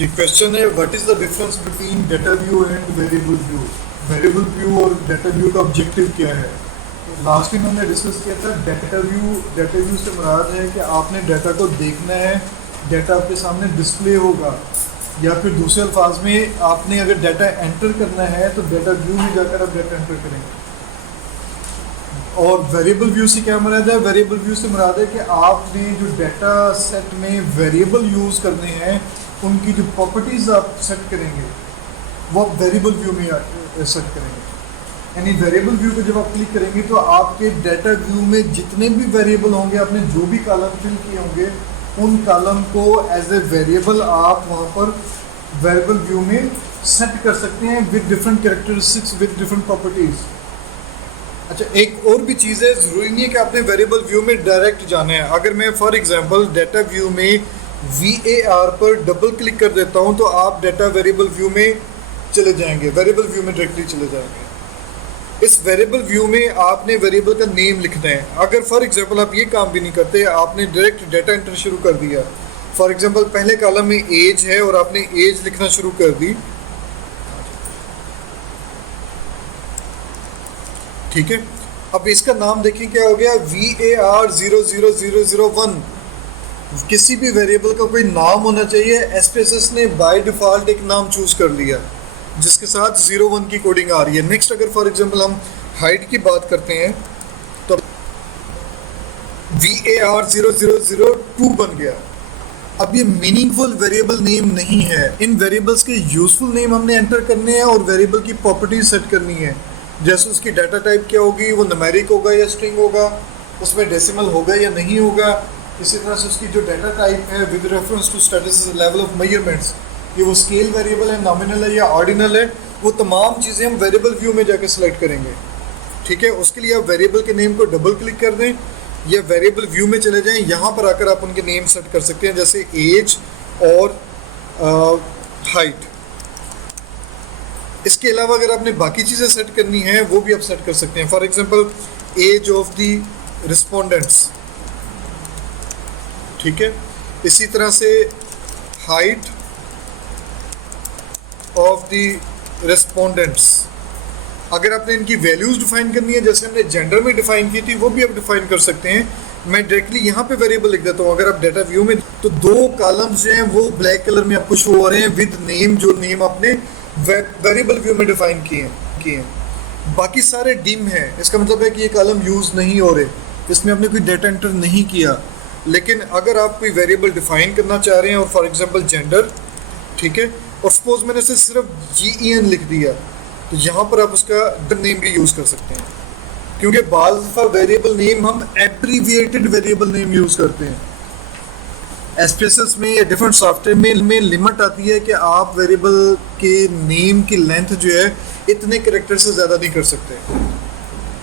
जी question है what is the difference between data view and variable view. Variable view और data view का objective क्या है। Last time हमने डिस्कस किया था डेटा व्यू से मुराद है कि आपने डाटा को देखना है, डाटा आपके सामने डिस्प्ले होगा, या फिर दूसरे अल्फाज में आपने अगर डाटा एंटर करना है तो डाटा व्यू में जाकर आप डाटा एंटर करेंगे। और वेरिएबल व्यू से क्या मुराद है? वेरिएबल व्यू से मुराद है कि आपने जो डाटा सेट में वेरिएबल यूज़ करने हैं उनकी जो प्रॉपर्टीज़ आप सेट करेंगे वो आप वेरिएबल व्यू में सेट करेंगे। यानी वेरिएबल व्यू को जब आप क्लिक करेंगे तो आपके डाटा व्यू में जितने भी वेरिएबल होंगे, आपने जो भी कॉलम फिल किए होंगे, उन कॉलम को एज ए वेरिएबल आप वहाँ पर वेरिएबल व्यू में सेट कर सकते हैं with different characteristics, with different properties. अच्छा, एक और भी चीज़ है, ज़रूरी नहीं है कि आपने वेरिएबल व्यू में डायरेक्ट जाना है। अगर मैं फॉर एग्जांपल डाटा व्यू में VAR पर डबल क्लिक कर देता हूं तो आप डाटा वेरिएबल व्यू में चले जाएंगे, वेरिएबल व्यू में डायरेक्टली चले जाएंगे। इस वेरिएबल व्यू में आपने वेरिएबल का नेम लिखना है। अगर फॉर एग्जांपल आप ये काम भी नहीं करते, आपने डायरेक्ट डाटा एंटर शुरू कर दिया, फॉर एग्जांपल पहले कॉलम में एज है और आपने एज लिखना शुरू कर दी, ठीक है। अब इसका नाम देखिए क्या हो गया, VAR 00001। किसी भी वेरिएबल का कोई नाम होना चाहिए। SPSS ने बाय डिफ़ॉल्ट एक नाम चूज़ कर लिया जिसके साथ 01 की कोडिंग आ रही है। नेक्स्ट अगर फॉर एग्जांपल हम हाइट की बात करते हैं तो VAR 0002 बन गया। अब ये मीनिंगफुल वेरिएबल नेम नहीं है। इन वेरिएबल्स के यूजफुल नेम हमने एंटर करने हैं और वेरिएबल की प्रॉपर्टीज सेट करनी है। जैसे उसकी डाटा टाइप क्या होगी, वो न्यूमेरिक होगा या स्ट्रिंग होगा, उसमें डेसिमल होगा या नहीं होगा। इसी तरह से उसकी जो डाटा टाइप है with reference to status level of measurements, ये वो स्केल वेरिएबल है, नॉमिनल है या ऑर्डिनल है, वो तमाम चीज़ें हम वेरिएबल व्यू में जाकर सिलेक्ट करेंगे, ठीक है। उसके लिए आप वेरिएबल के नेम को डबल क्लिक कर दें या वेरिएबल व्यू में चले जाएं। यहाँ पर आकर आप उनके नेम सेट कर सकते हैं, जैसे एज और हाइट। इसके अलावा अगर आपने बाकी चीज़ें सेट करनी हैं वो भी आप सेट कर सकते हैं। For example age of the respondents, ठीक है। इसी तरह से हाइट ऑफ द रिस्पोंडेंट्स। अगर आपने इनकी वैल्यूज़ डिफाइन करनी है, जैसे हमने जेंडर में डिफाइन की थी, वो भी आप डिफाइन कर सकते हैं। मैं डायरेक्टली यहाँ पे वेरिएबल लिख देता हूँ। अगर आप डाटा व्यू में तो दो कॉलम्स जो हैं वो ब्लैक कलर में आपको शो हो रहे हैं विद नेम, जो नेम आपने वेरिएबल व्यू में डिफाइन किए हैं। बाकी सारे डिम हैं, इसका मतलब है कि ये कॉलम यूज़ नहीं हो रहे, इसमें आपने कोई डाटा एंटर नहीं किया। लेकिन अगर आप कोई वेरिएबल डिफाइन करना चाह रहे हैं और फॉर एग्जांपल जेंडर, ठीक है, और सपोज मैंने उसे सिर्फ GEN लिख दिया, तो यहाँ पर आप उसका नेम भी यूज़ कर सकते हैं। क्योंकि बाज़ दफ़ा वेरिएबल नेम हम एब्रीविएटेड वेरिएबल नेम यूज़ करते हैं। SPSS में या डिफरेंट सॉफ्टवेयर में लिमिट आती है कि आप वेरिएबल के नेम की लेंथ जो है इतने कैरेक्टर से ज़्यादा नहीं कर सकते।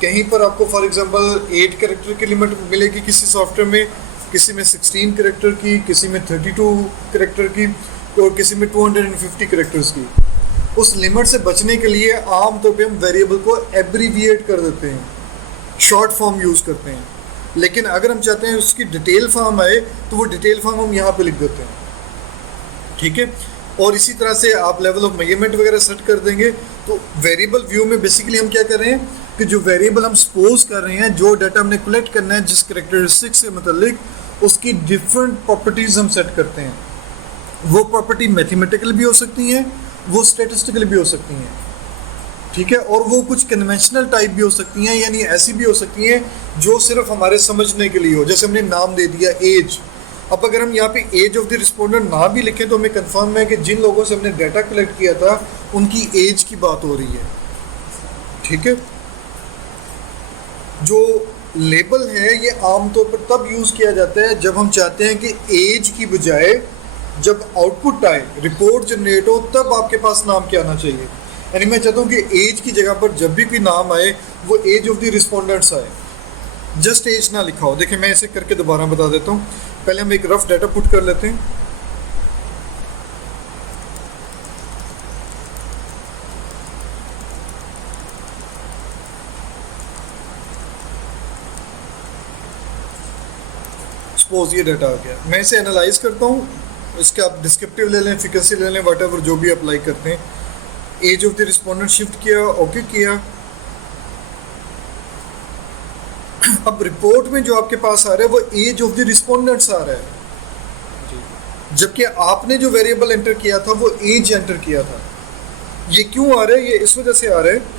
कहीं पर आपको फॉर एग्जांपल 8 कैरेक्टर की लिमिट मिलेगी किसी सॉफ्टवेयर में, किसी में 16 कैरेक्टर की, किसी में 32 कैरेक्टर की और किसी में 250 कैरेक्टर्स की। उस लिमिट से बचने के लिए आम तौर पे हम वेरिएबल को एब्रीविएट कर देते हैं, शॉर्ट फॉर्म यूज़ करते हैं। लेकिन अगर हम चाहते हैं उसकी डिटेल फॉर्म आए तो वो डिटेल फॉर्म हम यहाँ पे लिख देते हैं, ठीक है। और इसी तरह से आप लेवल ऑफ मेजरमेंट वगैरह सेट कर देंगे। तो वेरिएबल व्यू में बेसिकली हम क्या कर रहे हैं कि जो वेरिएबल हम सपोज कर रहे हैं, जो डाटा हमने कलेक्ट करना है जिस कैरेक्टरिस्टिक से मतलब, उसकी डिफरेंट प्रॉपर्टीज़ हम सेट करते हैं। वो प्रॉपर्टी मैथमेटिकल भी हो सकती हैं, वो स्टेटिस्टिकल भी हो सकती हैं, ठीक है। और वो कुछ कन्वेंशनल टाइप भी हो सकती हैं, यानी ऐसी भी हो सकती हैं जो सिर्फ हमारे समझने के लिए हो। जैसे हमने नाम दे दिया एज। अब अगर हम यहाँ पे एज ऑफ द रिस्पोंडेंट ना भी लिखें तो हमें कंफर्म है कि जिन लोगों से हमने डाटा कलेक्ट किया था उनकी एज की बात हो रही है, ठीक है। जो लेबल है ये आमतौर पर तब यूज़ किया जाता है जब हम चाहते हैं कि एज की बजाय जब आउटपुट आए, रिपोर्ट जनरेट हो, तब आपके पास नाम क्या आना चाहिए। यानी मैं चाहता हूँ कि एज की जगह पर जब भी कोई नाम आए वो एज ऑफ द रिस्पोंडेंट्स आए, जस्ट एज ना लिखा हो। देखिए मैं इसे करके दोबारा बता देता हूँ। पहले हम एक रफ डाटा पुट कर लेते हैं। सपोज ये डाटा आ गया, मैं इसे एनालाइज करता हूँ इसके आप डिस्क्रिप्टिव ले लें, फ्रीक्वेंसी ले लें, वट जो भी अप्लाई करते हैं। Age of the respondent shift किया, ओके किया। अब रिपोर्ट में जो आपके पास आ रहा है वो एज ऑफ द रिस्पोंडेंट्स आ रहा है, जबकि आपने जो वेरिएबल एंटर किया था वो एज एंटर किया था। ये क्यों आ रहा है? ये इस वजह से आ रहा है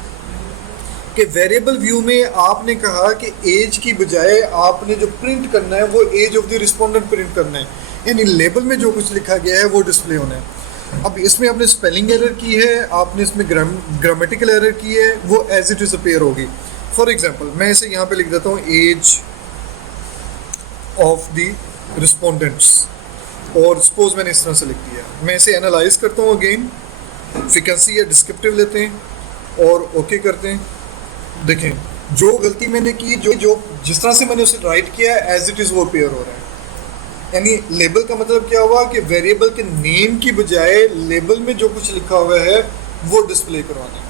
कि वेरिएबल व्यू में आपने कहा कि एज की बजाय आपने जो प्रिंट करना है वो age of the respondent print करना है, यानी लेबल में जो कुछ लिखा गया है वो डिस्प्ले होना है। अब इसमें आपने स्पेलिंग एरर की है, आपने इसमें ग्रामेटिकल एरर की है, वो एज इट इज अपीयर होगी। फॉर एग्जांपल मैं इसे यहाँ पे लिख देता हूँ एज ऑफ द रिस्पोंडेंट्स, और सपोज मैंने इस तरह से लिख दिया। मैं इसे एनालाइज करता हूँ, अगेन फ्रीक्वेंसी या डिस्क्रिप्टिव लेते हैं और ओके करते हैं। देखें जो गलती मैंने की, जो जिस तरह से मैंने उसे राइट किया है एज इट इज़ वो अपीयर हो रहा है। यानी लेबल का मतलब क्या हुआ कि वेरिएबल के नेम की बजाय लेबल में जो कुछ लिखा हुआ है वो डिस्प्ले करवाना है।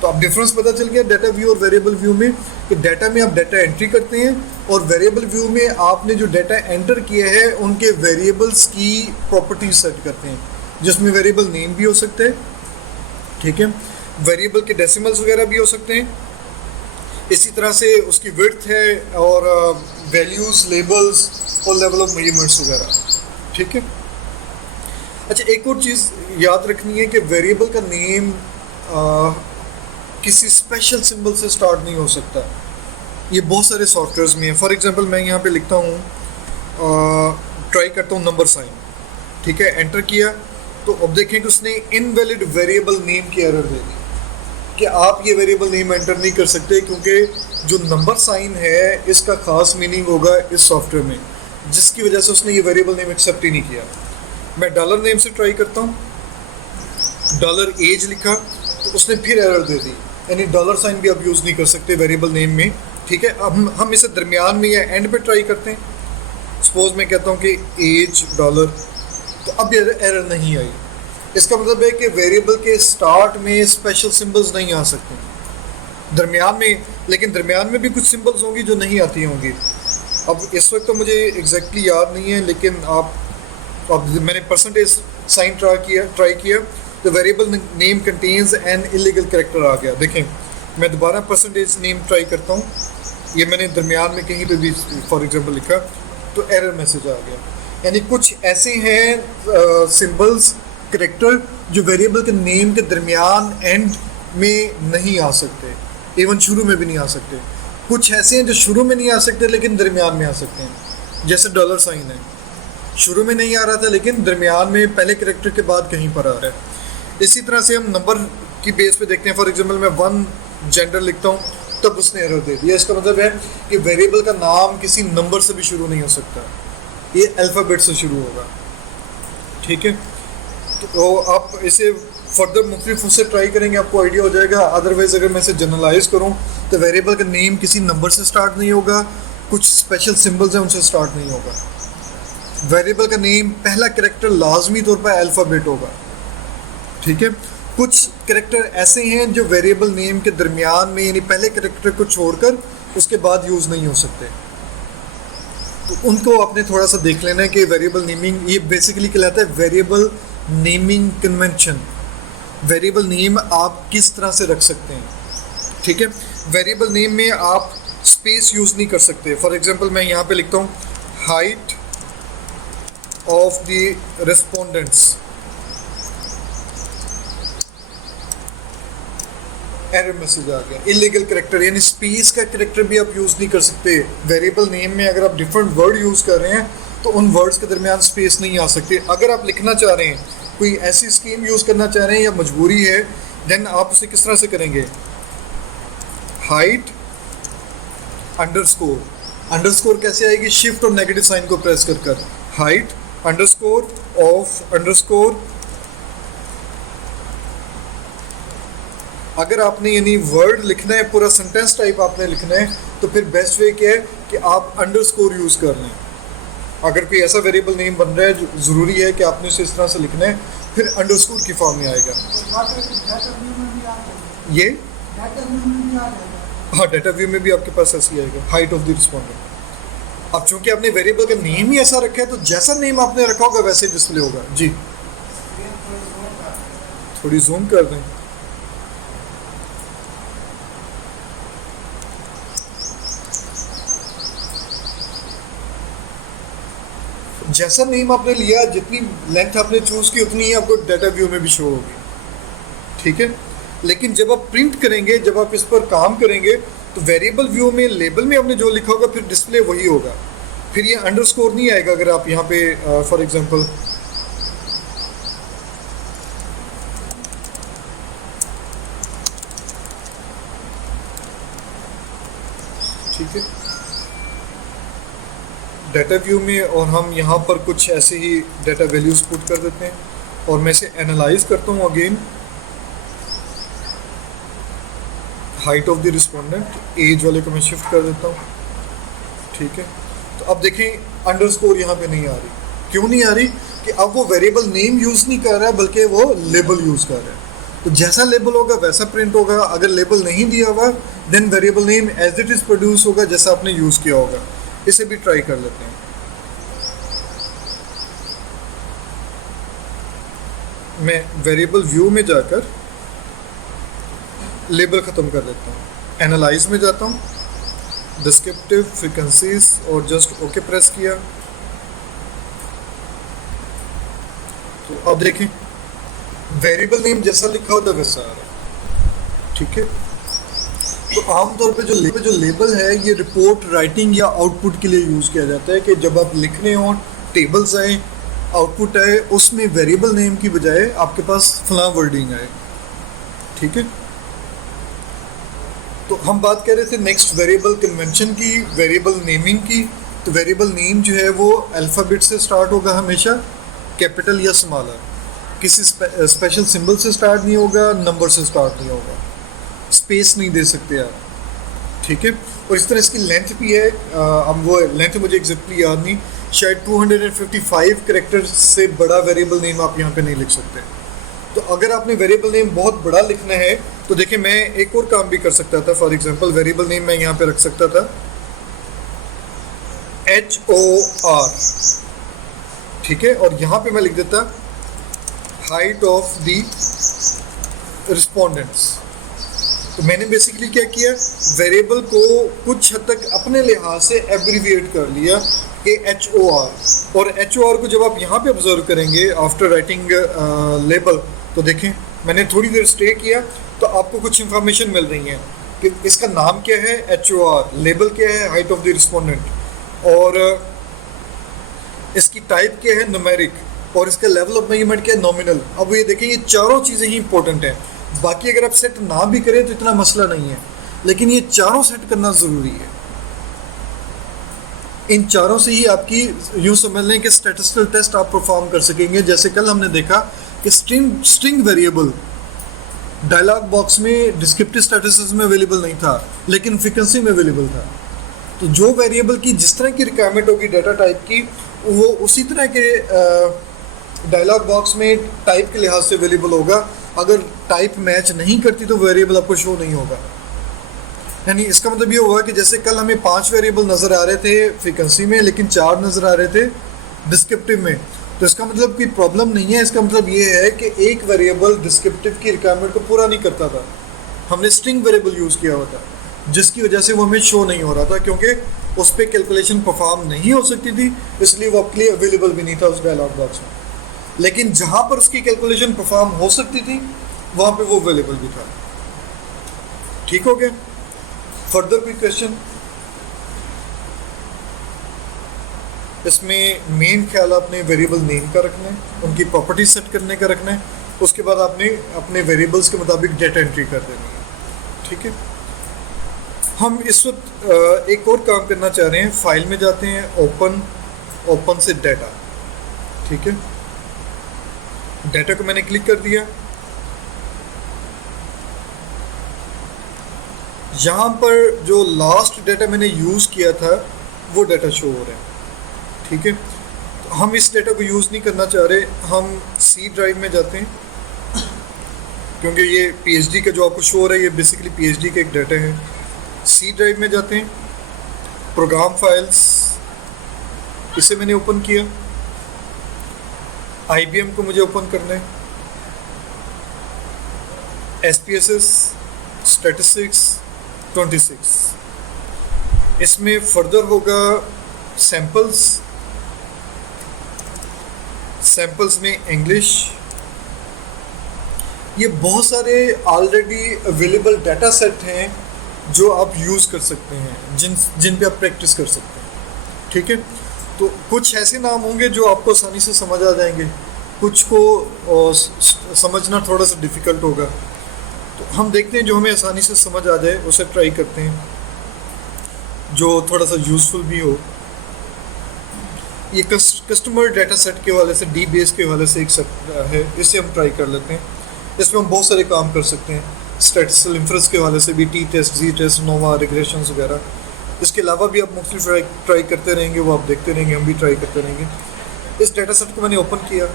तो अब डिफरेंस पता चल गया डाटा व्यू और वेरिएबल व्यू में, कि डाटा में आप डाटा एंट्री करते हैं और वेरिएबल व्यू में आपने जो डाटा एंटर किया है उनके वेरिएबल्स की प्रॉपर्टीज सेट करते हैं, जिसमें वेरिएबल नेम भी हो सकते हैं, ठीक है, वेरिएबल के डेसिमल्स वगैरह भी हो सकते हैं, इसी तरह से उसकी विड्थ है और वैल्यूज़, लेबल्स और लेवल ऑफ मेजरमेंट्स वगैरह, ठीक है। अच्छा, एक और चीज़ याद रखनी है कि वेरिएबल का नेम किसी स्पेशल सिंबल से स्टार्ट नहीं हो सकता। ये बहुत सारे सॉफ्टवेयर्स में है। फॉर एग्जांपल मैं यहाँ पे लिखता हूँ, ट्राई करता हूँ नंबर साइन, ठीक है, एंटर किया तो अब देखें कि उसने इनवैलिड वेरिएबल नेम की एरर दे दी कि आप ये वेरिएबल नेम एंटर नहीं कर सकते, क्योंकि जो नंबर साइन है इसका खास मीनिंग होगा इस सॉफ्टवेयर में, जिसकी वजह से उसने ये वेरिएबल नेम एक्सेप्ट ही नहीं किया। मैं डॉलर नेम से ट्राई करता हूँ, डॉलर एज लिखा तो उसने फिर एरर दे दी, यानी डॉलर साइन भी आप यूज़ नहीं कर सकते वेरिएबल नेम में, ठीक है। अब हम इसे दरमियान में या एंड पे ट्राई करते हैं। सपोज मैं कहता हूँ कि एज डॉलर, तो अब ये एरर नहीं आई। इसका मतलब है कि वेरिएबल के स्टार्ट में स्पेशल सिंबल्स नहीं आ सकते, दरमियान में, लेकिन दरमियान में भी कुछ सिंबल्स होंगी जो नहीं आती होंगी। अब इस वक्त तो मुझे एग्जैक्टली याद नहीं है, लेकिन अब मैंने परसेंटेज साइन ट्राई किया तो variable name contains an illegal character आ गया। देखें मैं दोबारा परसेंटेज नेम ट्राई करता हूँ, ये मैंने दरमियान में कहीं पे भी फॉर एग्जांपल लिखा तो एरर मैसेज आ गया। यानी कुछ ऐसे हैं सिंबल्स, कैरेक्टर जो वेरिएबल के नेम के दरमियान एंड में नहीं आ सकते, इवन शुरू में भी नहीं आ सकते। कुछ ऐसे हैं जो शुरू में नहीं आ सकते लेकिन दरमियान में आ सकते हैं, जैसे डॉलर साइन है, शुरू में नहीं आ रहा था लेकिन दरमियान में पहले कैरेक्टर के बाद कहीं पर आ रहा है। इसी तरह से हम नंबर की बेस पे देखते हैं। फॉर एग्जांपल मैं 1 जेंडर लिखता हूँ तब उसने एरर दे दिया। इसका मतलब है कि वेरिएबल का नाम किसी नंबर से भी शुरू नहीं हो सकता, ये अल्फ़ाबेट से शुरू होगा, ठीक है। तो आप इसे फर्दर मुख्तलिफ उससे ट्राई करेंगे, आपको आइडिया हो जाएगा। अदरवाइज़ अगर मैं इसे जनरलाइज करूँ तो वेरिएबल का नेम किसी नंबर से स्टार्ट नहीं होगा, कुछ स्पेशल सिंबल्स हैं उनसे स्टार्ट नहीं होगा। वेरिएबल का नेम पहला कैरेक्टर लाजमी तौर पर अल्फ़ाबेट होगा, ठीक है। कुछ कैरेक्टर ऐसे हैं जो वेरिएबल नेम के दरमियान में, यानी पहले कैरेक्टर को छोड़कर उसके बाद यूज़ नहीं हो सकते, तो उनको आपने थोड़ा सा देख लेना है कि वेरिएबल नेमिंग ये बेसिकली कहलाता है variable naming convention. Variable name आप किस तरह से रख सकते हैं, ठीक है। वेरिएबल नेम में आप स्पेस यूज़ नहीं कर सकते। फॉर एग्जांपल मैं यहाँ पे लिखता हूँ height of the respondents, error message आ गया, इलीगल कैरेक्टर, यानी स्पेस का कैरेक्टर भी आप यूज़ नहीं कर सकते। वेरिएबल नेम में अगर आप डिफरेंट वर्ड यूज़ कर रहे हैं तो उन वर्ड्स के दरमियान स्पेस नहीं आ सकती। अगर आप लिखना चाह रहे हैं, कोई ऐसी स्कीम यूज़ करना चाह रहे हैं या मजबूरी है, देन आप उसे किस तरह से करेंगे, हाइट अंडरस्कोर कैसे आएगी, शिफ्ट और नेगेटिव साइन को प्रेस कर हाइट अंडरस्कोर ऑफ अंडरस्कोर। अगर आपने यानी वर्ड लिखना है, पूरा सेंटेंस टाइप आपने लिखना है, तो फिर बेस्ट वे क्या है कि आप अंडरस्कोर यूज़ कर लें। अगर कोई ऐसा वेरिएबल नेम बन रहा है जो ज़रूरी है कि आपने उसे इस तरह से लिखना है, फिर अंडरस्कोर की फॉर्म में आएगा। ये हाँ, डाटा व्यू में भी आपके पास ऐसे आएगा, हाइट ऑफ द रिस्पोंडेंट। अब चूंकि आपने वेरिएबल का नेम ही ऐसा रखा है तो जैसा नेम आपने रखा होगा वैसे डिस्प्ले होगा। जी थोड़ी जूम कर दें। जैसा नेम आपने लिया, जितनी लेंथ आपने चूज की उतनी ही आपको डाटा व्यू में भी शो होगी, ठीक है। लेकिन जब आप प्रिंट करेंगे, जब आप इस पर काम करेंगे, तो वेरिएबल व्यू में लेबल में आपने जो लिखा होगा फिर डिस्प्ले वही होगा, फिर ये अंडरस्कोर नहीं आएगा। अगर आप यहाँ पे फॉर एग्जांपल ठीक है डाटा व्यू में, और हम यहाँ पर कुछ ऐसे ही डाटा वैल्यूज पुट कर देते हैं और मैं इसे एनालाइज करता हूँ again. Height of the respondent age वाले को मैं शिफ्ट कर देता हूँ, ठीक है। तो अब देखें अंडरस्कोर यहाँ पे नहीं आ रही, क्यों नहीं आ रही? कि अब वो वेरिएबल नेम यूज़ नहीं कर रहा है बल्कि वो लेबल यूज़ कर रहा है। तो जैसा लेबल होगा वैसा प्रिंट होगा। अगर लेबल नहीं दिया हुआ then variable name as it is produce होगा जैसा आपने यूज़ किया होगा। इसे भी ट्राई कर लेते हैं। मैं वेरिएबल व्यू में जाकर लेबल ख़त्म कर देता हूँ, एनालाइज में जाता हूँ, डिस्क्रिप्टिव फ्रीक्वेंसीज और जस्ट ओके प्रेस किया। तो अब देखें वेरिएबल नेम जैसा लिखा होता है वैसा आ रहा है, ठीक है। तो आमतौर पे जो लेबल है ये रिपोर्ट राइटिंग या आउटपुट के लिए यूज़ किया जाता है कि जब आप लिख रहे हो, टेबल्स आए, आउटपुट आए, उसमें वेरिएबल नेम की बजाय आपके पास फलां वर्डिंग आए, ठीक है। तो हम बात कर रहे थे नेक्स्ट वेरिएबल कन्वेंशन की, वेरिएबल नेमिंग की। तो वेरिएबल नेम जो है वो अल्फ़ाबेट से स्टार्ट होगा हमेशा, कैपिटल या स्मॉलर, किसी स्पेशल सिंबल से स्टार्ट नहीं होगा, नंबर से स्टार्ट नहीं होगा, स्पेस नहीं दे सकते आप, ठीक है। और इस तरह इसकी लेंथ भी है, अब वो लेंथ मुझे एग्जैक्टली याद नहीं, शायद 255 कैरेक्टर्स से बड़ा वेरिएबल नेम आप यहाँ पे नहीं लिख सकते। तो अगर आपने वेरिएबल नेम बहुत बड़ा लिखना है तो देखिए मैं एक और काम भी कर सकता था। फॉर एग्जांपल वेरिएबल नेम मैं यहाँ पे रख सकता था HOR, ठीक है, और यहाँ पे मैं लिख देता हाइट ऑफ द रिस्पोंडेंट्स। तो मैंने बेसिकली क्या किया, वेरिएबल को कुछ हद तक अपने लिहाज से एब्रीविएट कर लिया कि HOR, और HOR को जब आप यहाँ पे ऑब्जर्व करेंगे आफ्टर राइटिंग लेबल, तो देखें मैंने थोड़ी देर स्टे किया तो आपको कुछ इंफॉर्मेशन मिल रही है कि इसका नाम क्या है HOR, लेबल क्या है हाइट ऑफ द रिस्पोंडेंट, और इसकी टाइप क्या है न्यूमेरिक, और इसका लेवल ऑफ मेजरमेंट क्या है नॉमिनल। अब ये देखें ये चारों चीज़ें ही इंपॉर्टेंट हैं। बाकी अगर आप सेट ना भी करें तो इतना मसला नहीं है, लेकिन ये चारों सेट करना ज़रूरी है। इन चारों से ही आपकी यूँ समझ लें कि स्टैटिस्टिकल टेस्ट आप परफॉर्म कर सकेंगे। जैसे कल हमने देखा कि स्ट्रिंग वेरिएबल डायलॉग बॉक्स में डिस्क्रिप्टिव स्टैटिस्टिक्स में अवेलेबल नहीं था लेकिन फ्रीक्वेंसी में अवेलेबल था। तो जो वेरिएबल की जिस तरह की रिक्वायरमेंट होगी डाटा टाइप की, वो उसी तरह के डायलॉग बॉक्स में टाइप के लिहाज से अवेलेबल होगा। अगर टाइप मैच नहीं करती तो वेरिएबल आपको शो नहीं होगा। यानी इसका मतलब ये हुआ कि जैसे कल हमें 5 वेरिएबल नज़र आ रहे थे फ्रीक्वेंसी में लेकिन 4 नज़र आ रहे थे डिस्क्रिप्टिव में, तो इसका मतलब कोई प्रॉब्लम नहीं है। इसका मतलब ये है कि एक वेरिएबल डिस्क्रिप्टिव की रिक्वायरमेंट को पूरा नहीं करता था, हमने स्ट्रिंग वेरिएबल यूज़ किया हुआ था जिसकी वजह से वो हमें शो नहीं हो रहा था, क्योंकि उस पर कैलकुलेशन परफॉर्म नहीं हो सकती थी, इसलिए वो आपके लिए अवेलेबल भी नहीं था उस डायलॉग बॉक्स में। लेकिन जहाँ पर उसकी कैलकुलेशन परफॉर्म हो सकती थी वहाँ पे वो अवेलेबल भी था। ठीक हो गया? फर्दर कोई क्वेश्चन? इसमें मेन ख्याल आपने वेरिएबल नेम का रखना है, उनकी प्रॉपर्टी सेट करने का रखना है, उसके बाद आपने अपने वेरिएबल्स के मुताबिक डेटा एंट्री कर देनी है। ठीक है, हम इस वक्त एक और काम करना चाह रहे हैं। फाइल में जाते हैं, ओपन से डाटा। ठीक है, डाटा को मैंने क्लिक कर दिया। यहाँ पर जो लास्ट डाटा मैंने यूज़ किया था वो डाटा शो हो रहा है। ठीक है, तो हम इस डाटा को यूज़ नहीं करना चाह रहे, हम सी ड्राइव में जाते हैं, क्योंकि ये पीएचडी का जो आपको शो हो रहा है ये बेसिकली पीएचडी का एक डाटा है। सी ड्राइव में जाते हैं, प्रोग्राम फाइल्स, इसे मैंने ओपन किया। IBM को मुझे ओपन करना है। SPSS statistics 26। इसमें फर्दर होगा सैम्पल्स में इंग्लिश। ये बहुत सारे ऑलरेडी अवेलेबल डाटा सेट हैं जो आप यूज़ कर सकते हैं, जिन पे आप प्रैक्टिस कर सकते हैं। ठीक है, तो कुछ ऐसे नाम होंगे जो आपको आसानी से समझ आ जाएंगे, कुछ को समझना थोड़ा सा डिफ़िकल्ट होगा। तो हम देखते हैं जो हमें आसानी से समझ आ जाए उसे ट्राई करते हैं, जो थोड़ा सा यूज़फुल भी हो। ये कस्टमर डाटा सेट के हवाले से, DBase के हवाले से एक सेट है, इसे हम ट्राई कर लेते हैं। इसमें हम बहुत सारे काम कर सकते हैं, स्टैटिस्टिकल इन्फ्रेंस के हवाले से भी, T-टेस्ट, Z-टेस्ट, नोवा, रिग्रेशंस वगैरह। इसके अलावा भी आप मुख्तलिफ ट्राई करते रहेंगे, वो आप देखते रहेंगे, हम भी ट्राई करते रहेंगे। इस डाटा सेट को मैंने ओपन किया।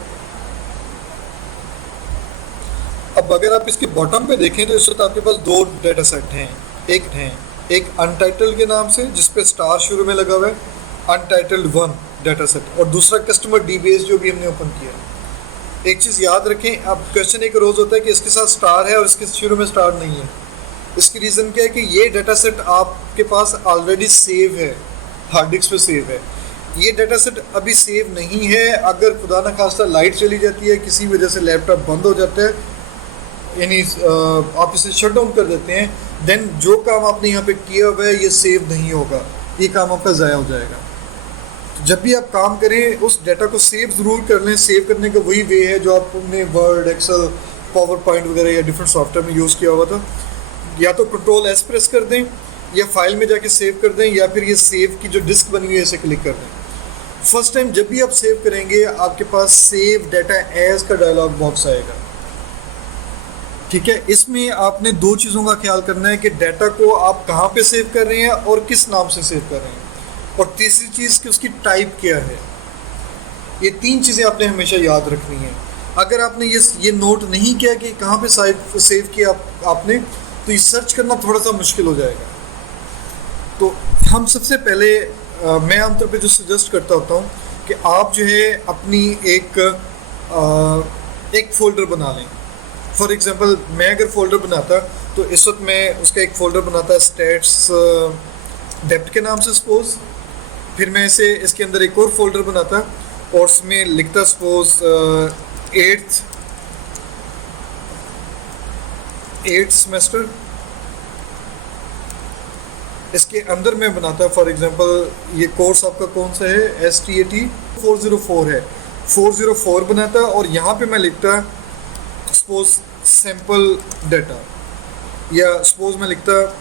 अब अगर आप इसके बॉटम पे देखें तो इस वक्त आपके पास दो डाटा सेट हैं। एक अनटाइटल्ड के नाम से जिस पे स्टार शुरू में लगा हुआ है, अनटाइटल्ड 1 डाटा सेट, और दूसरा कस्टमर DBase जो भी हमने ओपन किया। एक चीज़ याद रखें, अब क्वेश्चन एक रोज़ होता है कि इसके साथ स्टार है और इसके शुरू में स्टार नहीं है। इसकी रीज़न क्या है कि ये डाटा सेट आपके पास ऑलरेडी सेव है, हार्ड डिस्क पे सेव है। ये डाटा सेट अभी सेव नहीं है। अगर खुदा न खास्ता लाइट चली जाती है, किसी वजह से लैपटॉप बंद हो जाता है, यानी आप इसे शट डाउन कर देते हैं, देन जो काम आपने यहाँ पे किया हुआ है ये सेव नहीं होगा, ये काम आपका ज़ाया हो जाएगा। तो जब भी आप काम करें उस डाटा को सेव ज़रूर कर लें। सेव करने का वही वे है जो आपने वर्ड, एक्सेल, पावर पॉइंट वगैरह या डिफरेंट सॉफ्टवेयर में यूज़ किया हुआ था। या तो Ctrl+S प्रेस कर दें, या फाइल में जाके सेव कर दें, या फिर ये सेव की जो डिस्क बनी हुई है इसे क्लिक कर दें। फर्स्ट टाइम जब भी आप सेव करेंगे आपके पास सेव डाटा एज का डायलॉग बॉक्स आएगा। ठीक है, इसमें आपने दो चीज़ों का ख्याल करना है कि डाटा को आप कहाँ पे सेव कर रहे हैं और किस नाम से सेव कर रहे हैं, और तीसरी चीज़ कि उसकी टाइप क्या है। ये तीन चीज़ें आपने हमेशा याद रखनी है। अगर आपने ये नोट नहीं किया कि कहाँ पे सेव किया आपने, तो ये सर्च करना थोड़ा सा मुश्किल हो जाएगा। तो हम सबसे पहले मैं आमतौर पे जो सजेस्ट करता होता हूँ कि आप जो है अपनी एक फ़ोल्डर बना लें। फॉर एग्ज़ाम्पल मैं अगर फ़ोल्डर बनाता तो इस वक्त मैं उसका एक फ़ोल्डर बनाता स्टैट्स डेप्थ के नाम से सपोज़। फिर मैं इसके अंदर एक और फ़ोल्डर बनाता और उसमें लिखता सपोज़ 8th सेमेस्टर। इसके अंदर मैं बनाता फॉर एग्ज़ाम्पल ये कोर्स आपका कौन सा है, STAT 404 है, 404 बनाता, और यहाँ पे मैं लिखता सपोज सैम्पल डाटा, या सपोज मैं लिखता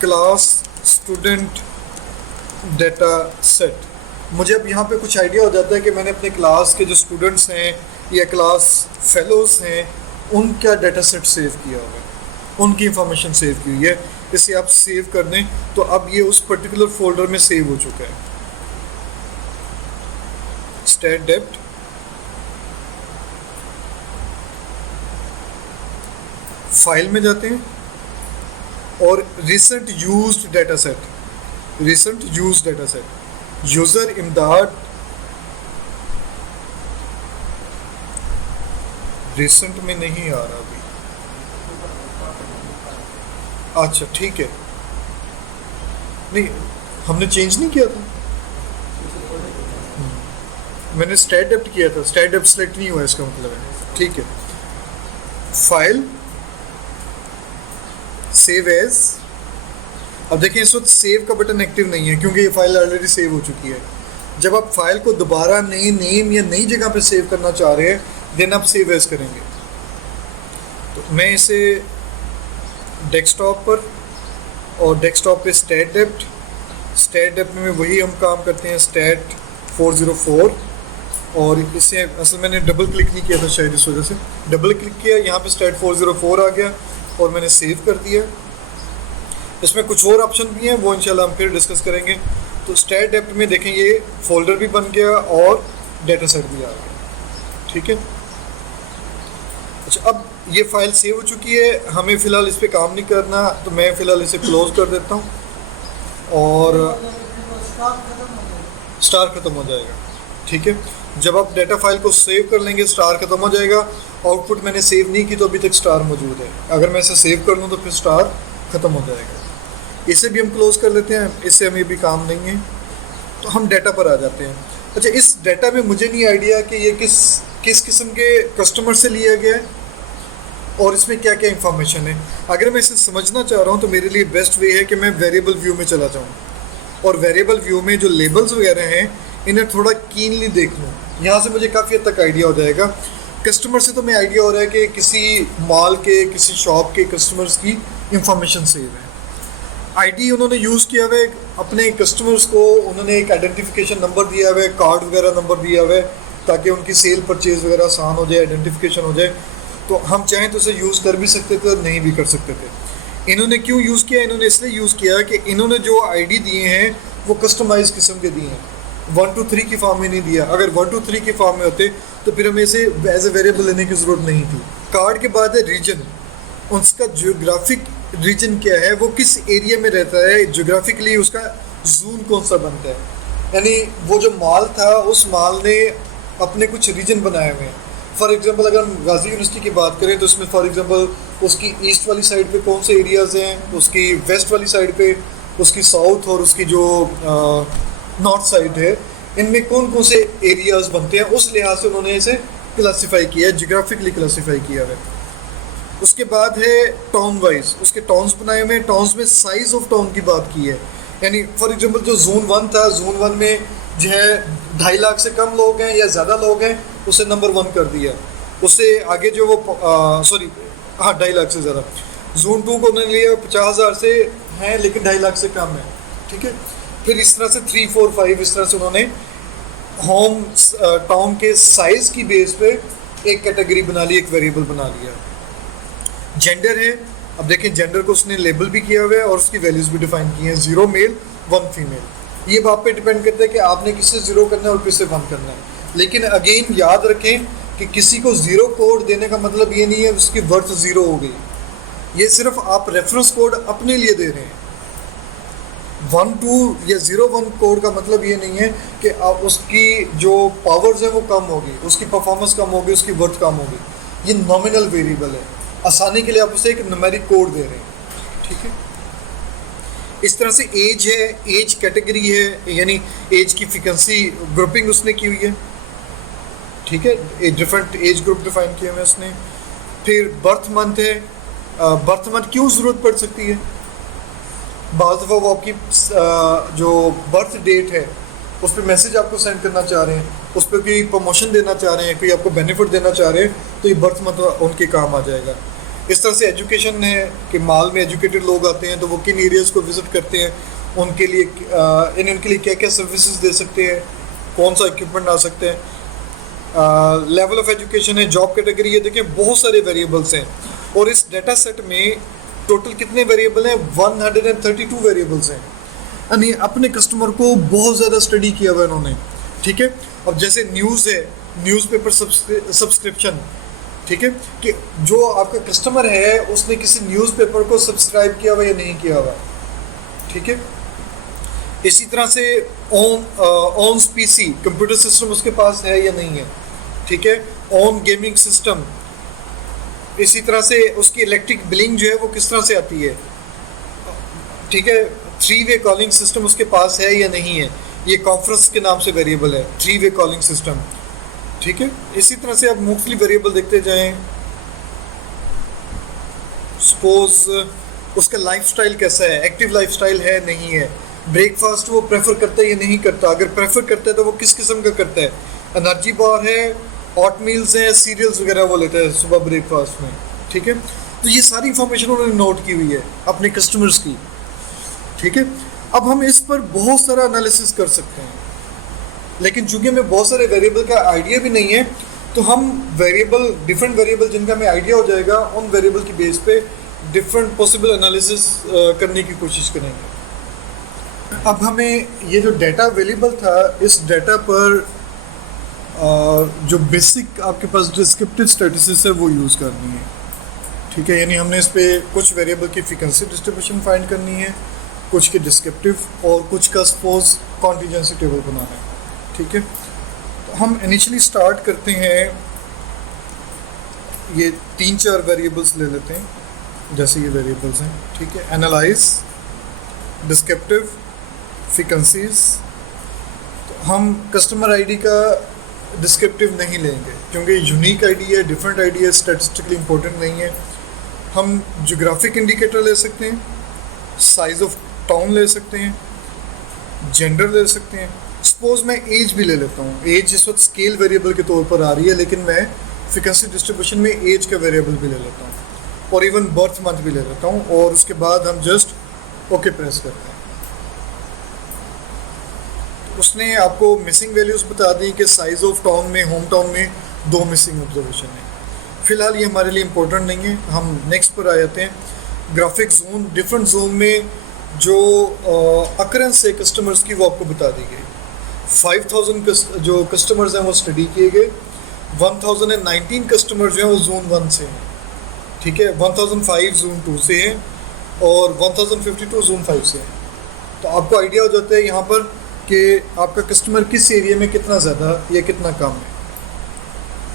क्लास स्टूडेंट डाटा सेट। मुझे अब यहाँ पे कुछ आइडिया हो जाता है कि मैंने अपने क्लास के जो स्टूडेंट्स हैं या क्लास फेलोज़ हैं उनका डाटा सेट सेव किया हुआ है, उनकी इंफॉर्मेशन सेव की हुई है। इसे आप सेव कर दें तो अब ये उस पर्टिकुलर फोल्डर में सेव हो चुका है। स्टैट डेप्थ, फाइल में जाते हैं और recent used data set, user इमदाद, रिसेंट में नहीं आ रहा अभी। अच्छा ठीक है, नहीं हमने चेंज नहीं किया था, मैंने स्टैट डेप्थ किया था, स्टैट डेप्थ सेलेक्ट नहीं हुआ इसका मतलब है। ठीक है, फाइल, सेव एज। अब देखिए इस वक्त सेव का बटन एक्टिव नहीं है क्योंकि ये फाइल ऑलरेडी सेव हो चुकी है। जब आप फाइल को दोबारा नई नेम या नई जगह पे सेव करना चाह रहे हैं देन आप सेव एज करेंगे। तो मैं इसे डेस्कटॉप पर, और डेस्कटॉप पे स्टैट डेप्थ में वही हम काम करते हैं, स्टैट 404, और इसे असल मैंने डबल क्लिक नहीं किया था शायद इस वजह से, डबल क्लिक किया, यहाँ पे स्टैट 404 आ गया और मैंने सेव कर दिया। इसमें कुछ और ऑप्शन भी हैं वो इंशाल्लाह हम फिर डिस्कस करेंगे। तो स्टैट डेप्थ में देखें ये फोल्डर भी बन गया और डाटा सेट भी आ गया। ठीक है, अच्छा अब ये फाइल सेव हो चुकी है, हमें फ़िलहाल इस पर काम नहीं करना, तो मैं फ़िलहाल इसे क्लोज़ कर देता हूँ। और स्टार खत्म हो जाएगा। ठीक है, जब आप डाटा फाइल को सेव कर लेंगे स्टार खत्म हो जाएगा। आउटपुट मैंने सेव नहीं की तो अभी तक स्टार मौजूद है, अगर मैं इसे सेव कर लूँ तो फिर स्टार खत्म हो जाएगा। इसे भी हम क्लोज कर लेते हैं, इससे हमें भी काम नहीं है। तो हम डाटा पर आ जाते हैं। अच्छा, इस डाटा में मुझे नहीं आइडिया कि ये किस किस किस्म के कस्टमर से लिया गया है और इसमें क्या क्या इंफॉर्मेशन है। अगर मैं इसे समझना चाह रहा हूँ तो मेरे लिए बेस्ट वे है कि मैं वेरिएबल व्यू में चला जाऊँ और वेरिएबल व्यू में जो लेबल्स वगैरह हैं इन्हें थोड़ा कीनली देख लूँ। यहाँ से मुझे काफ़ी हद तक आइडिया हो जाएगा। कस्टमर से तो मैं आइडिया हो रहा है कि किसी मॉल के, किसी शॉप के कस्टमर्स की इंफॉर्मेशन सेव है। आईडी उन्होंने यूज़ किया हुआ है, अपने कस्टमर्स को उन्होंने एक आइडेंटिफिकेशन नंबर दिया हुआ है, कार्ड वगैरह नंबर दिया हुआ है ताकि उनकी सेल परचेज वगैरह आसान हो जाए, आइडेंटिफिकेशन हो जाए। तो हम चाहें तो उसे यूज़ कर भी सकते थे और नहीं भी कर सकते थे। इन्होंने क्यों यूज़ किया? इन्होंने इसलिए यूज़ किया कि इन्होंने जो आईडी दिए हैं वो कस्टमाइज किस्म के दिए हैं, 1 2 3 की फॉर्म में नहीं दिया। अगर 1 2 3 की फॉर्म में होते तो फिर हमें इसे एज ए वेरिएबल लेने की ज़रूरत नहीं थी। कार्ड के बाद है रीजन, उसका जियोग्राफिक रीजन क्या है, वो किस एरिया में रहता है, जियोग्राफिकली उसका जोन कौन सा बनता है। यानी वो जो माल था उस माल ने अपने कुछ रीजन बनाए हुए हैं। फॉर एग्जांपल अगर हम गाजी यूनिवर्सिटी की बात करें तो इसमें फॉर एग्जांपल उसकी ईस्ट वाली साइड पे कौन से एरियाज़ हैं, उसकी वेस्ट वाली साइड पे, उसकी साउथ और उसकी जो नॉर्थ साइड है, इनमें कौन कौन से एरियाज़ बनते हैं, उस लिहाज से उन्होंने इसे क्लासीफाई किया है, जियोग्राफिकली क्लासीफाई किया है। उसके बाद है टाउन वाइज, उसके टाउन्स बनाए हुए हैं। टाउन्स में साइज ऑफ टाउन की बात की है, यानी फॉर एग्जांपल जो जोन 1 था, जोन 1 में जो है 2.5 लाख से कम लोग हैं या ज़्यादा लोग हैं, उसे नंबर 1 कर दिया। उससे आगे जो वो 2.5 लाख से ज़्यादा। जोन 2 को उन्होंने लिया 50,000 से हैं लेकिन 2.5 लाख से कम है। ठीक है, फिर इस तरह से 3 4 5 इस तरह से उन्होंने होम टाउन के साइज़ की बेस पे एक कैटेगरी बना ली, एक वेरिएबल बना लिया। जेंडर है, अब देखें जेंडर को उसने लेबल भी किया हुआ है और उसकी वैल्यूज़ भी डिफाइन की हैं, 0 मेल 1 फीमेल। ये बात पे डिपेंड करता है कि आपने किससे 0 करना है और किससे 1 करना है। लेकिन अगेन याद रखें कि किसी को 0 कोड देने का मतलब ये नहीं है उसकी वर्थ 0 हो गई, ये सिर्फ आप रेफरेंस कोड अपने लिए दे रहे हैं। 1 2 या 0 1 कोड का मतलब ये नहीं है कि आप उसकी जो पावर्स हैं वो कम होगी, उसकी परफॉर्मेंस कम होगी, उसकी वर्थ कम होगी। ये नॉमिनल वेरिएबल है, आसानी के लिए आप उसे एक न्यूमेरिक कोड दे रहे हैं। ठीक है, इस तरह से एज है, एज कैटेगरी है, यानी एज की फ्रीक्वेंसी ग्रुपिंग उसने की हुई है। ठीक है, डिफरेंट एज ग्रुप डिफाइन किए हुए उसने। फिर बर्थ मंथ है, बर्थ मंथ क्यों ज़रूरत पड़ सकती है? बाज़ दफ़ा वो आपकी जो बर्थ डेट है उस पर मैसेज आपको सेंड करना चाह रहे हैं, उस पर कोई प्रमोशन देना चाह रहे हैं, कोई आपको बेनिफिट देना चाह रहे हैं, तो ये बर्थ मंथ उनके काम आ जाएगा। इस तरह से एजुकेशन है कि माल में एजुकेटेड लोग आते हैं तो वो किन एरियाज़ को विज़िट करते हैं, उनके लिए उनके लिए क्या क्या सर्विसेज दे सकते हैं, कौन सा इक्विपमेंट आ सकते हैं। लेवल ऑफ एजुकेशन है, जॉब कैटेगरी है। देखिए बहुत सारे वेरिएबल्स हैं और इस डाटा सेट में टोटल कितने वेरिएबल हैं? 132 वेरिएबल्स हैं। यानी अपने कस्टमर को बहुत ज़्यादा स्टडी किया हुआ इन्होंने। ठीक है, अब जैसे न्यूज़ है, न्यूज़पेपर सब्सक्रिप्शन। ठीक है, कि जो आपका कस्टमर है उसने किसी न्यूज़पेपर को सब्सक्राइब किया हुआ या नहीं किया हुआ। ठीक है, इसी तरह से ऑन पीसी कंप्यूटर सिस्टम उसके पास है या नहीं है। ठीक है, ऑन गेमिंग सिस्टम। इसी तरह से उसकी इलेक्ट्रिक बिलिंग जो है वो किस तरह से आती है। ठीक है, 3 वे कॉलिंग सिस्टम उसके पास है या नहीं है, ये कॉन्फ्रेंस के नाम से वेरिएबल है, 3 वे कॉलिंग सिस्टम। ठीक है, इसी तरह से आप मुख्तलिफ वेरिएबल देखते जाएं। सपोज उसका लाइफस्टाइल कैसा है, एक्टिव लाइफस्टाइल है नहीं है, ब्रेकफास्ट वो प्रेफर करता है या नहीं करता, अगर प्रेफर करता है तो वो किस किस्म का करता है, एनर्जी बार है, हॉट मील्स हैं, सीरियल्स वगैरह वो लेता है सुबह ब्रेकफास्ट में। ठीक है, तो ये सारी इंफॉर्मेशन उन्होंने नोट की हुई है अपने कस्टमर्स की। ठीक है, अब हम इस पर बहुत सारा एनालिसिस कर सकते हैं, लेकिन चूंकि हमें बहुत सारे वेरिएबल का आइडिया भी नहीं है तो हम वेरिएबल, डिफरेंट वेरिएबल जिनका हमें आइडिया हो जाएगा, उन वेरिएबल की बेस पे डिफरेंट पॉसिबल एनालिसिस करने की कोशिश करेंगे। अब हमें ये जो डाटा अवेलेबल था, इस डाटा पर जो बेसिक आपके पास डिस्क्रिप्टिव स्टैटिस्टिक्स है वो यूज़ करनी है। ठीक है, यानी हमने इस पर कुछ वेरिएबल की फ्रीक्वेंसी डिस्ट्रीब्यूशन फाइंड करनी है, कुछ के डिस्क्रिप्टिव और कुछ का सपोज कॉन्टिजेंसी टेबल बनाना है। ठीक है, तो हम इनिशियली स्टार्ट करते हैं, ये 3-4 वेरिएबल्स ले लेते हैं, जैसे ये वेरिएबल्स हैं, ठीक है। Analyse, descriptive, frequencies. तो हम कस्टमर आईडी का डिस्क्रिप्टिव नहीं लेंगे क्योंकि यूनिक आईडी है, डिफरेंट आईडी है, स्टैटिस्टिकली इंपॉर्टेंट नहीं है। हम जोग्राफिक इंडिकेटर ले सकते हैं, साइज ऑफ टाउन ले सकते हैं, जेंडर ले सकते हैं। सपोज मैं एज भी ले लेता हूँ, एज इस वक्त स्केल वेरिएबल के तौर पर आ रही है, लेकिन मैं फ्रीक्वेंसी डिस्ट्रीब्यूशन में एज का वेरिएबल भी ले लेता हूँ और इवन बर्थ मंथ भी ले लेता हूँ, और उसके बाद हम जस्ट ओके प्रेस करते हैं। उसने आपको मिसिंग वैल्यूज़ बता दी कि साइज़ ऑफ टाउन में, होम टाउन में 2 मिसिंग ऑब्जर्वेशन है। फ़िलहाल ये हमारे लिए इम्पोर्टेंट नहीं है, हम नेक्स्ट पर आ जाते हैं। ग्राफिक जोन, डिफरेंट जोन में जो अकरेंस है कस्टमर्स की वो आपको बता दी गई। 5000 जो कस्टमर्स हैं वो स्टडी किए गए, 1019 कस्टमर्स जो हैं वो जोन 1 से हैं, ठीक है, 1005 जोन 2 से हैं और 1052 जोन 5 से हैं। तो आपको आइडिया हो जाता है यहाँ पर कि आपका कस्टमर किस एरिया में कितना ज़्यादा या कितना कम है।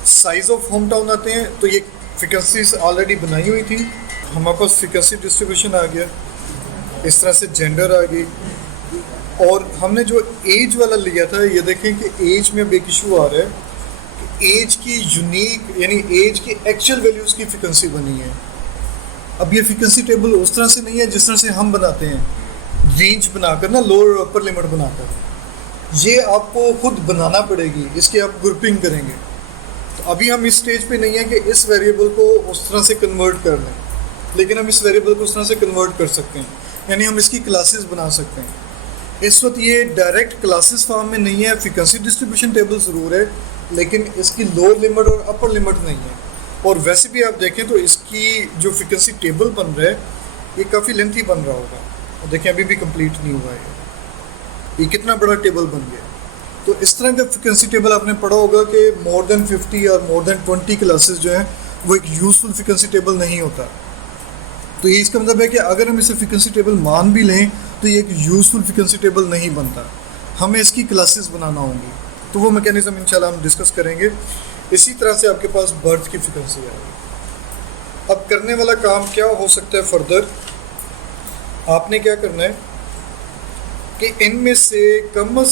साइज़ ऑफ होम टाउन आते हैं, तो ये फ्रीक्वेंसीज ऑलरेडी बनाई हुई थी, हमारे पास फ्रीक्वेंसी डिस्ट्रीब्यूशन आ गया, इस तरह से जेंडर आ गई, और हमने जो एज वाला लिया था, ये देखें कि एज में अब एक इशू आ रहा है कि एज की यूनिक यानी एज की एक्चुअल वैल्यूज़ की फ्रीक्वेंसी बनी है। अब ये फ्रीक्वेंसी टेबल उस तरह से नहीं है जिस तरह से हम बनाते हैं, रेंज बनाकर ना, लोअर और अपर लिमिट बनाकर। ये आपको खुद बनाना पड़ेगी, इसकी आप ग्रुपिंग करेंगे। तो अभी हम इस स्टेज पे नहीं है कि इस वेरिएबल को उस तरह से कन्वर्ट कर लें, लेकिन हम इस वेरिएबल को उस तरह से कन्वर्ट कर सकते हैं, यानी हम इसकी क्लासेस बना सकते हैं। इस वक्त ये डायरेक्ट क्लासेस फॉर्म में नहीं है, फ्रीक्वेंसी डिस्ट्रीब्यूशन टेबल ज़रूर है, लेकिन इसकी लोअर लिमिट और अपर लिमिट नहीं है। और वैसे भी आप देखें तो इसकी जो फ्रीक्वेंसी टेबल बन रहा है ये काफ़ी लेंथी बन रहा होगा, और देखें अभी भी कंप्लीट नहीं हुआ है, ये कितना बड़ा टेबल बन गया। तो इस तरह का फ्रीक्वेंसी टेबल आपने पढ़ा होगा कि मोर देन 50 और मोर देन 20 क्लासेस जो हैं वो एक यूज़फुल फ्रीक्वेंसी टेबल नहीं होता। तो ये इसका मतलब है कि अगर हम इसे फ्रीक्वेंसी टेबल मान भी लें तो ये एक यूज़फुल फ्रीक्वेंसी टेबल नहीं बनता, हमें इसकी क्लासेस बनाना होंगी। तो वो मैकेनिज्म इंशाल्लाह हम डिस्कस करेंगे। इसी तरह से आपके पास बर्थ की फ्रीक्वेंसी आएगी। अब करने वाला काम क्या हो सकता है फर्दर, आपने क्या करना है कि इनमें से कम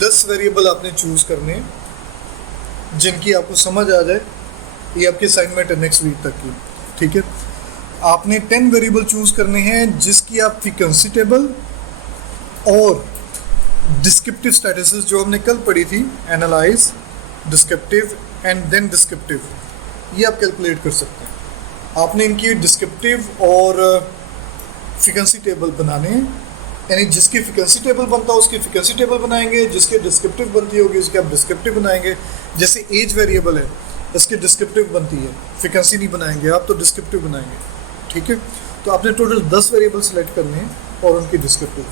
10 वेरिएबल आपने चूज़ करने जिनकी आपको समझ आ जाए। ये आपकी असाइनमेंट है नेक्स्ट वीक तक की, ठीक है। आपने 10 वेरिएबल चूज़ करने हैं जिसकी आप फ्रीक्वेंसी टेबल और डिस्क्रिप्टिव स्टैटिस्टिक्स जो हमने कल पढ़ी थी, analyse, descriptive and then descriptive, ये आप कैलकुलेट कर सकते हैं। आपने इनकी डिस्क्रिप्टिव और फ्रीक्वेंसी टेबल बनाने हैं, यानी जिसकी फ्रीक्वेंसी टेबल बनता है उसकी फ्रीक्वेंसी टेबल बनाएंगे, जिसकी डिस्क्रिप्टिव बनती होगी उसकी आप डिस्क्रिप्टिव बनाएंगे। जैसे एज वेरिएबल है, इसकी डिस्क्रिप्टिव बनती है, फ्रीक्वेंसी नहीं बनाएंगे आप, तो डिस्क्रिप्टिव बनाएंगे, ठीक है। तो आपने टोटल 10 वेरिएबल सेलेक्ट करने हैं और उनकी डिस्क्रिप्टिव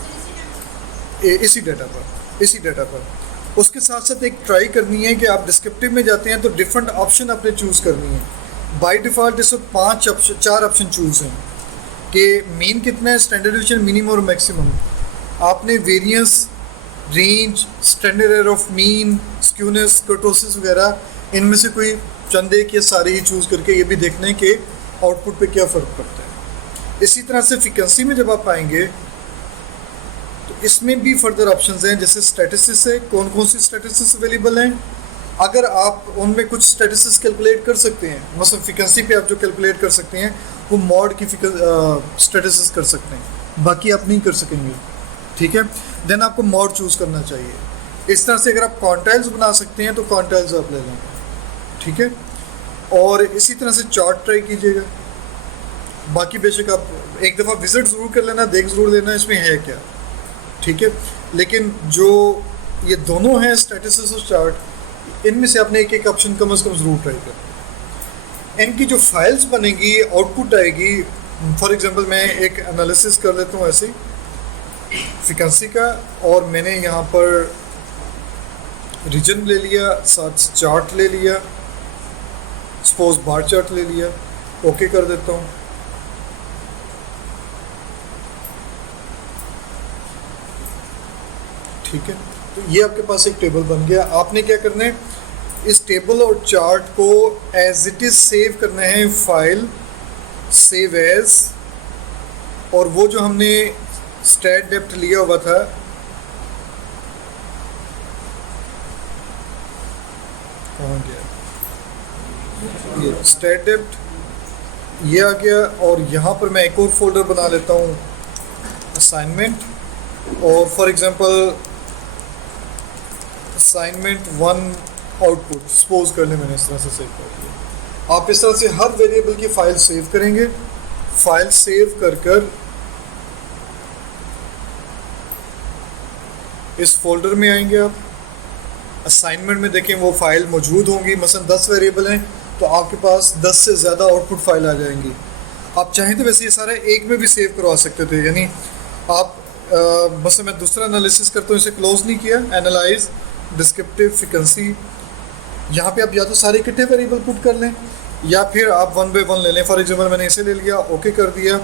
इसी डेटा पर। उसके साथ साथ एक ट्राई करनी है कि आप डिस्क्रिप्टिव में जाते हैं तो डिफरेंट ऑप्शन आपने चूज़ करनी है। बाय डिफ़ॉल्ट इस वक्त 4 ऑप्शन चूज़ हैं कि मीन कितना है, स्टैंडर्ड डिवीजन, मिनिमम और मैक्सिमम। आपने variance, range, standard error of mean, skewness, kurtosis वगैरह इनमें से कोई चंद एक या सारे ही चूज़ करके ये भी देखना है कि आउटपुट पे क्या फ़र्क पड़ता है। इसी तरह से फ्रीक्वेंसी में जब आप आएंगे तो इसमें भी फर्दर ऑप्शंस हैं, जैसे स्टैटिस्टिक्स है, कौन कौन सी स्टैटिस्टिक्स अवेलेबल हैं। अगर आप उनमें कुछ स्टैटिस्टिक्स कैलकुलेट कर सकते हैं, मतलब फ्रीक्वेंसी पे आप जो कैलकुलेट कर सकते हैं वो मॉड की स्टैटिस्टिक्स कर सकते हैं, बाकी आप नहीं कर सकेंगे, ठीक है। देन आपको मॉड चूज़ करना चाहिए। इस तरह से अगर आप क्वांटाइल्स बना सकते हैं तो क्वांटाइल्स आप ले लेंगे, ठीक है। और इसी तरह से चार्ट ट्राई कीजिएगा। बाकी बेशक आप एक दफ़ा विज़िट ज़रूर कर लेना, देख ज़रूर लेना इसमें है क्या, ठीक है। लेकिन जो ये दोनों हैं स्टैटिस्टिक्स और चार्ट, इनमें से आपने एक ऑप्शन कम से कम ज़रूर ट्राई करना। इनकी जो फाइल्स बनेगी, आउटपुट आएगी, फॉर एग्जांपल मैं एक एनालिसिस कर लेता हूँ ऐसे फ्रीक्वेंसी का, और मैंने यहाँ पर रीजन ले लिया, साथ चार्ट ले लिया, सपोज बार चार्ट ले लिया, ओके कर देता हूँ। ठीक है, तो ये आपके पास एक टेबल बन गया। आपने क्या करना है, इस टेबल और चार्ट को एज इट इज़ सेव करना है, फाइल सेव एज, और वो जो हमने स्टैट डेप्थ लिया हुआ था कहाँ गया, ये स्टैट डेप्थ ये आ गया। और यहाँ पर मैं एक और फोल्डर बना लेता हूँ असाइनमेंट, और for example assignment 1 output suppose कर लें मैंने इस तरह से सेव कर दिया। आप इस तरह से हर वेरिएबल की फाइल सेव करेंगे। फाइल सेव कर इस फोल्डर में आएंगे आप, असाइनमेंट में देखें वो फाइल मौजूद होंगी। मसलन 10 वेरिएबल हैं तो आपके पास 10 से ज़्यादा आउटपुट फाइल आ जाएंगी। आप चाहें तो वैसे ये सारे एक में भी सेव करवा सकते थे, यानी आप बस मैं दूसरा एनालिसिस करता हूँ, इसे क्लोज नहीं किया, एनालाइज डिस्क्रिप्टिव फ्रीक्वेंसी, यहाँ पे आप या तो सारे इकट्ठे वेरिएबल पुट कर लें या फिर आप 1 बाय 1 ले लें। फॉर एग्जाम्पल मैंने इसे ले लिया, ओके कर दिया,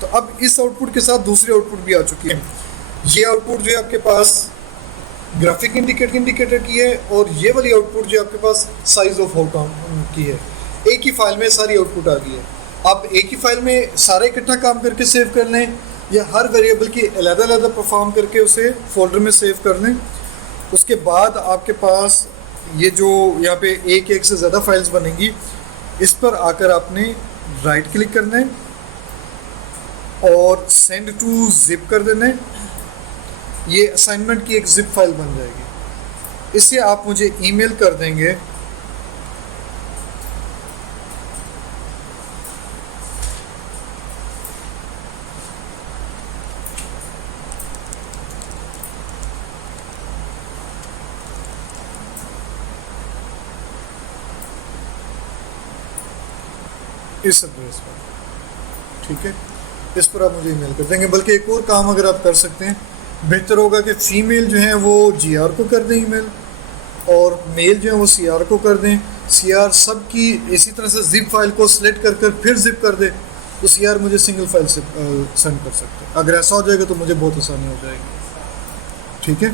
तो अब इस आउटपुट के साथ दूसरी आउटपुट भी आ चुकी है। ये आउटपुट जो है आपके पास ग्राफिक इंडिकेटर की है, और ये वाली आउटपुट जो आपके पास साइज ऑफ आउटकम की है। एक ही फाइल में सारी आउटपुट आ गई है। आप एक ही फाइल में सारा इकट्ठा काम करके सेव कर लें, या हर वेरिएबल की अलग-अलग परफॉर्म करके उसे फोल्डर में सेव कर लें। उसके बाद आपके पास ये जो यहाँ पे एक से ज़्यादा फाइल्स बनेंगी, इस पर आकर आपने राइट क्लिक करना है और सेंड टू जिप कर देना है। ये असाइनमेंट की एक जिप फाइल बन जाएगी। इसे आप मुझे ईमेल कर देंगे, इस एड्रेस पर, ठीक है। इस पर आप मुझे ईमेल कर देंगे। बल्कि एक और काम अगर आप कर सकते हैं, बेहतर होगा कि फीमेल जो है वो GR को कर दें ईमेल, और मेल जो है वो CR को कर दें। CR सब की इसी तरह से जिप फाइल को सिलेक्ट कर फिर जिप कर दे, तो CR मुझे सिंगल फाइल से सेंड कर सकते हैं। अगर ऐसा हो जाएगा तो मुझे बहुत आसानी हो जाएगी, ठीक है।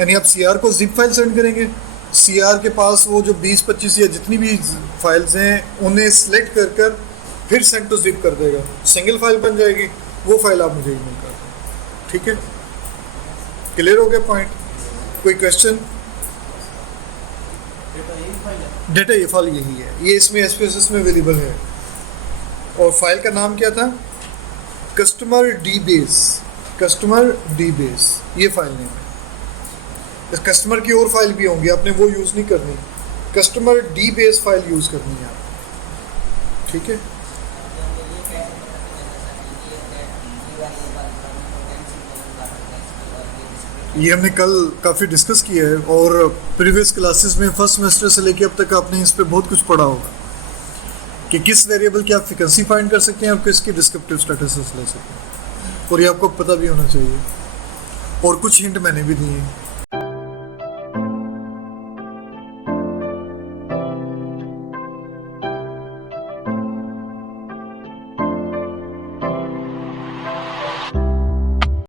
यानी आप CR को जिप फाइल सेंड करेंगे, CR के पास वो जो 20-25 या जितनी भी फाइल्स हैं उन्हें सिलेक्ट कर फिर सेंड टू जिप कर देगा, सिंगल फाइल बन जाएगी। वो फाइल आप मुझे ईमेल कर दें, ठीक है। क्लियर हो गया पॉइंट? कोई क्वेश्चन? डेटा ये फाइल यही है, ये इसमें SPSS में अवेलेबल है। और फाइल का नाम क्या था? कस्टमर डी बेस, ये फाइल नेम है। इस कस्टमर की और फाइल भी होंगी, आपने वो यूज़ नहीं करनी, customer D base file use करनी है आप, ठीक है। ये हमने कल काफ़ी डिस्कस किया है, और प्रीवियस क्लासेस में फर्स्ट सेमेस्टर से लेके अब तक आपने इस पे बहुत कुछ पढ़ा होगा कि किस वेरिएबल की आप फ्रीक्वेंसी फाइंड कर सकते हैं और किसकी डिस्क्रिप्टिव स्टेटस ले सकते हैं, और ये आपको पता भी होना चाहिए। और कुछ हिंट मैंने भी दिए हैं।